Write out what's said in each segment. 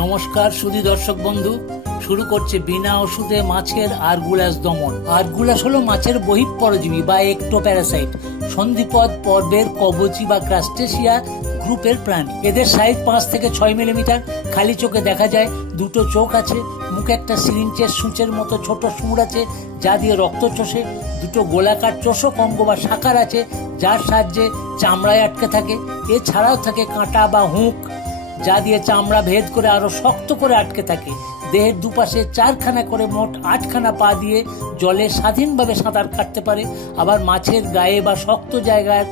নমস্কার সুধী দর্শক বন্ধু, শুরু করছে বিনা ওষুধে মাছের আরগুলাস দমন। আরগুলাস হলো মাছের বহিঃপরজীবী বা একটোপ্যারাসাইট, সন্ধিপদ পর্বের কবচী বা ক্রাস্টেসিয়া গ্রুপের প্রাণী। এদের সাইজ 5 থেকে 6 মিলিমিটার। খালি চোখে দেখা যায়, দুটো চোখ আছে, মুখে একটা সিরিঞ্জের সূচের মতো ছোট সুঁড় আছে যা দিয়ে রক্ত চষে। দুটো গোলাকার চোষক অঙ্গ বা শাখার আছে যার সাহায্যে চামড়ায় আটকে থাকে। এছাড়াও থাকে কাঁটা বা হুক যা দিয়ে চামড়া ভেদ করে আরো শক্ত করে আটকে থাকে। দেহের দুপাশে 4খানা করে মোট 8খানা পা দিয়ে জলে স্বাধীনভাবে সাঁতার কাটতে পারে। আবার মাছের গায়ে বা শক্ত জায়গায়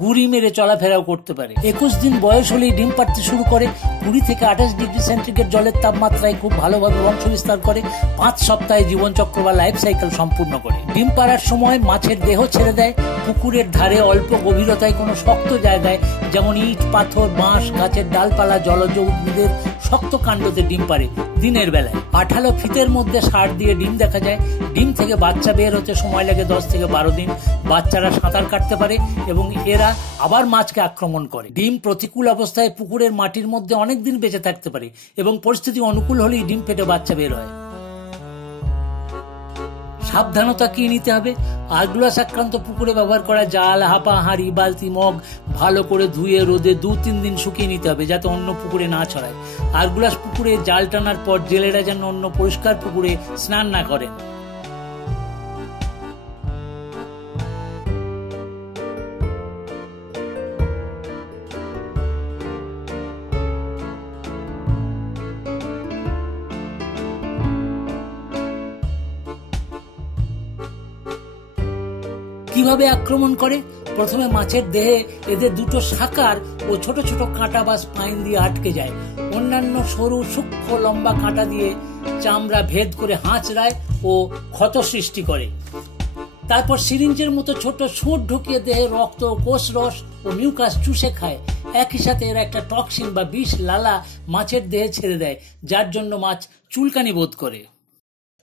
গুড়ি মেরে চলাফেরাও করতে পারে। 21 দিন বয়স হলেই ডিম পাড়তে শুরু করে। 20 থেকে 28 ডিগ্রি সেন্টিগ্রেড জলের তাপমাত্রায় খুব ভালোভাবে বংশ বিস্তার করে। 5 সপ্তাহে জীবনচক্র বা লাইফ সাইকেল সম্পূর্ণ করে। ডিম পাড়ার সময় মাছের দেহ ছেড়ে দেয়। পুকুরের ধারে অল্প গভীরতায় কোনো শক্ত জায়গায়, যেমন ইট, পাথর, বাঁশ, গাছের ডালপালা, জলজ উদ্ভিদের শক্ত কাণ্ডতে ডিম পাড়ে। দিনের বেলায় আঠালো ফিতের মধ্যে সার দিয়ে ডিম দেখা যায়। ডিম থেকে বাচ্চা বের হতে সময় লাগে 10 থেকে 12 দিন। বাচ্চারা সাঁতার কাটতে পারে এবং এরা আবার মাছকে আক্রমণ করে। ডিম প্রতিকূল অবস্থায় পুকুরের মাটির মধ্যে অনেক দিন বেঁচে থাকতে পারে এবং পরিস্থিতি অনুকূল হলেই ডিম ফেটে বাচ্চা বের হয়। সাবধানতা কি নিতে হবে? আরগুলাস আক্রান্ত পুকুরে ব্যবহার করা জাল, হাপা, হাঁড়ি, বালতি, মগ ভালো করে ধুয়ে রোদে 2-3 দিন শুকিয়ে নিতে হবে যাতে অন্য পুকুরে না ছড়ায়। আরগুলাস পুকুরে জাল টানার পর জেলেরা যেন অন্য পরিষ্কার পুকুরে স্নান না করেন। কিভাবে আক্রমণ করে? প্রথমে মাছের দেহে এদের দুটো শাখার ও ছোট ছোট কাঁটা বা স্পাইন দিয়ে আটকে যায়। অন্যান্য সরু সূক্ষ্ম লম্বা কাঁটা দিয়ে চামড়া ভেদ করে হাঁচড়ায় ও ক্ষত সৃষ্টি করে। তারপর সিরিঞ্জের মতো ছোট সুঁড় ঢুকিয়ে দেহে রক্ত, কোষ রস ও মিউকাস চুষে খায়। একই সাথে এরা একটা টক্সিন বা বিষ লালা মাছের দেহে ছেড়ে দেয়, যার জন্য মাছ চুলকানি বোধ করে।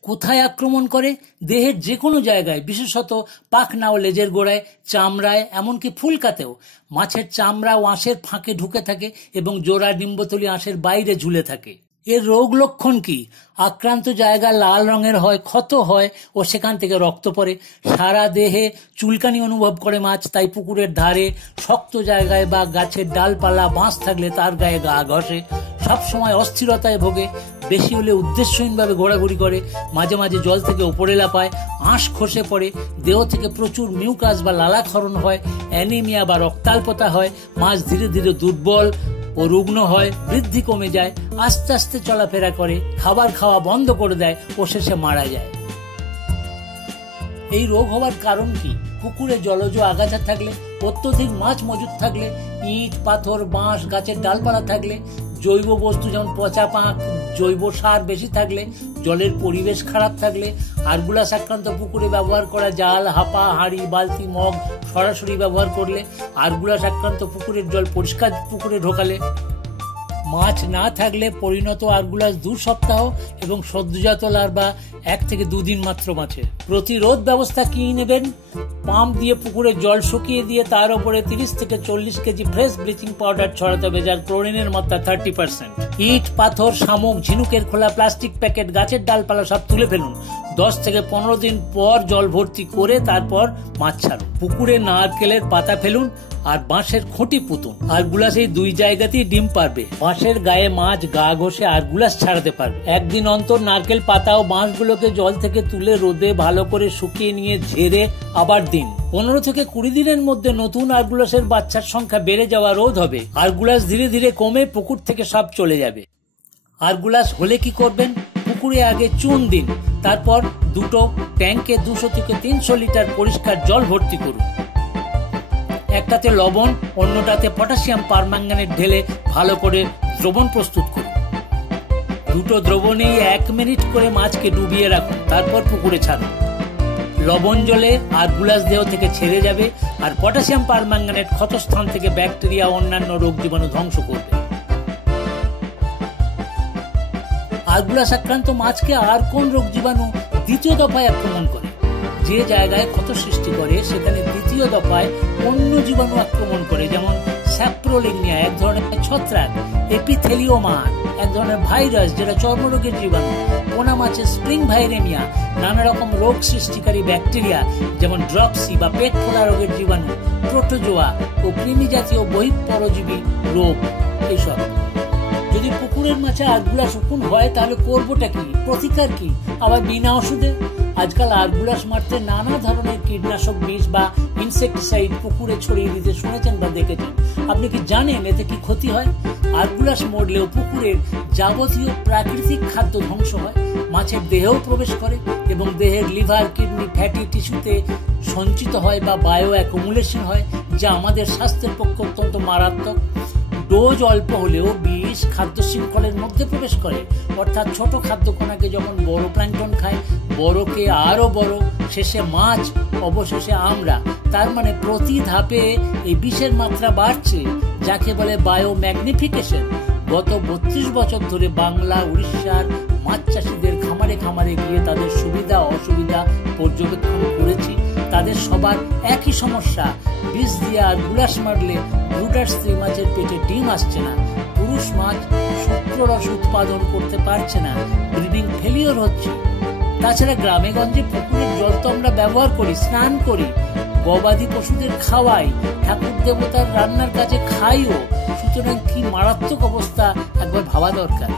কোথায় আক্রমণ করে? দেহের যে কোনো জায়গায়, বিশেষত পাখনা ও লেজের গোড়ায়, চামড়ায়, এমনকি ফুলকাতেও। মাছের চামড়া ও আঁশের ফাঁকে ঢুকে থাকে এবং জোড়া ডিম্বতলী আঁশের বাইরে ঝুলে থাকে। এর রোগ লক্ষণ কি? আক্রান্ত জায়গা লাল রঙের হয়, ক্ষত হয় ও সেখান থেকে রক্ত পড়ে। সারা দেহে চুলকানি অনুভব করে মাছ, তাই পুকুরের ধারে শক্ত জায়গায় বা গাছের ডালপালা, বাঁশ থাকলে তার গায়ে গা ঘষে। সবসময় অস্থিরতায় ভোগে, বেশি হলে উদ্দেশ্যহীনভাবে ঘোরাঘুরি করে, মাঝে মাঝে জল থেকে ওপরে লাফায়, আঁশ খসে পড়ে, দেহ থেকে প্রচুর মিউকাস বা লালাক্ষরণ হয়, অ্যানিমিয়া বা রক্তাল্পতা হয়, মাছ ধীরে ধীরে দুর্বল ও রুগ্ন হয়, বৃদ্ধি কমে যায়, আস্তে আস্তে চলাফেরা করে, খাবার খাওয়া বন্ধ করে দেয় ও শেষে মারা যায়। এই রোগ হওয়ার কারণ কি? পুকুরে জলজ আগাছা থাকলে, অত্যধিক মাছ মজুদ থাকলে, ইট, পাথর, বাঁশ, গাছের ডালপালা থাকলে, জৈব বস্তু যেমন পচা পাঁক, জৈব সার বেশি থাকলে, জলের পরিবেশ খারাপ থাকলে, আরগুলাস আক্রান্ত পুকুরে ব্যবহার করা জাল, হাপা, হাঁড়ি, বালতি, মগ সরাসরি ব্যবহার করলে, আরগুলাস আক্রান্ত পুকুরের জল পরিষ্কার পুকুরে ঢোকালে, মাছ না থাকলে, পরিণত আরগুলাস 2 সপ্তাহ এবং সদ্যজাত লার্ভা 1 থেকে 2 দিন মাত্র মাছে। প্রতিরোধ ব্যবস্থা কি নেবেন? পাম্প দিয়ে পুকুরে জল শুকিয়ে দিয়ে তার উপরে 30 থেকে 40 কেজি ফ্রেশ ব্লিচিং পাউডার ছড়াতে হবে, যার ক্লোরিনের মাত্রা 30%। ইট, পাথর, শামুক, ঝিনুকের খোলা, প্লাস্টিক প্যাকেট, গাছের ডালপালা সব তুলে ফেলুন। 10 থেকে 15 দিন পর জল ভর্তি করে তারপর মাছ ছাড়ুন। পুকুরে নারকেলের পাতা ফেলুন আর বাঁশের খুঁটি পুঁতুন। আরগুলাস এই 2 জায়গাতেই ডিম পারবে। বাঁশের গায়ে মাছ গা ঘষে আরগুলাস ছাড়াতে পারবে। একদিন অন্তর নারকেল পাতা ও বাঁশগুলোকে জল থেকে তুলে রোদে ভালো করে শুকিয়ে নিয়ে ঝেড়ে আবার দিন। 15 থেকে 20 দিনের মধ্যে নতুন আরগুলাসের বাচ্চার সংখ্যা বেড়ে যাওয়া রোধ হবে। আরগুলাস ধীরে ধীরে কমে পুকুর থেকে সব চলে যাবে। আরগুলাস হলে কি করবেন? পুকুরে আগে চুন দিন, তারপর দুটো ট্যাঙ্কে 200 থেকে 300 লিটার পরিষ্কার জল ভর্তি করুন। একটাতে লবণ, অন্যটাতে পটাশিয়াম পারম্যাঙ্গানেট ঢেলে ভালো করে দ্রবণ প্রস্তুত করুন। দুটো দ্রবণেই 1 মিনিট করে মাছকে ডুবিয়ে রাখুন, তারপর পুকুরে ছাড়ুন। লবণ জলে আরগুলাস দেহ থেকে ছেড়ে যাবে আর পটাশিয়াম পারম্যাঙ্গানেট ক্ষতস্থান থেকে ব্যাকটেরিয়া ও অন্যান্য রোগ জীবাণু ধ্বংস করবে। আরগুলাস আক্রান্ত মাছকে আর কোন রোগ জীবাণু দ্বিতীয় দফায় আক্রমণ করে? যে জায়গায় ক্ষত সৃষ্টি করে সেখানে দ্বিতীয় দফায় অন্য জীবাণু আক্রমণ করে, যেমন স্যাপ্রোলিগনিয়া এক ধরনের ছত্রাক, এপিথেলিওমা এক ধরনের ভাইরাস যেটা চর্মরোগের জীবাণু, পোনা মাছের স্প্রিং ভাইরেমিয়া, নানা রকম রোগ সৃষ্টিকারী ব্যাকটেরিয়া যেমন ড্রপসি বা পেট ফোলা রোগের জীবাণু, প্রোটোজোয়া ও কৃমি জাতীয় বহিঃপরজীবী রোগ। এইসব যদি পুকুরের মাছে আরগুলাস উকুন হয় তাহলে করবোটা কি, প্রতিকার কি? আবার বিনা ওষুধে? আজকাল আরগুলাস মারতে নানা ধরনের কীটনাশক বিষ বা ইনসেকটিসাইড পুকুরে ছড়িয়ে দিতে শুনেছেন বা দেখেছেন। আপনি কি জানেন এতে কি ক্ষতি হয়? আরগুলাস মরলেও পুকুরের যাবতীয় প্রাকৃতিক খাদ্য ধ্বংস হয়, মাছের দেহেও প্রবেশ করে এবং দেহের লিভার, কিডনি, ফ্যাটি টিস্যুতে সঞ্চিত হয় বা বায়ো অ্যাকুমুলেশন হয়, যা আমাদের স্বাস্থ্যের পক্ষে অত্যন্ত মারাত্মক। ডোজ অল্প হলেও বিষ খাদ্য শৃঙ্খলের মধ্যে প্রবেশ করে, অর্থাৎ ছোট খাদ্যকণাকে যখন বড় প্ল্যাঙ্কটন খায়, বড়কে আরো বড়, শেষে মাছ, অবশেষে আমরা। তার মানে প্রতি ধাপে এই বিষের মাত্রা বাড়ছে, যাকে বলে বায়ো ম্যাগনিফিকেশন। গত 32 বছর ধরে বাংলা, উড়িষ্যার মাছ চাষিদের খামারে খামারে গিয়ে তাদের সুবিধা অসুবিধা পর্যবেক্ষণ করেছি। তাদের সবার একই সমস্যা, বিষ দিয়ে আরগুলাস মারলে ব্রুডার স্ত্রী মাছের পেটে ডিম আসছে না, পুরুষ মাছ শুক্ররস উৎপাদন করতে পারছে না, ব্রিডিং ফেলিওর হচ্ছে। তাছাড়া গ্রামে গঞ্জে পুকুরের জল তো আমরা ব্যবহার করি, স্নান করি, গবাদি পশুদের খাওয়াই, ঠাকুর দেবতার রান্নার কাজে খাইও। সুতরাং কি মারাত্মক অবস্থা একবার ভাবা দরকার।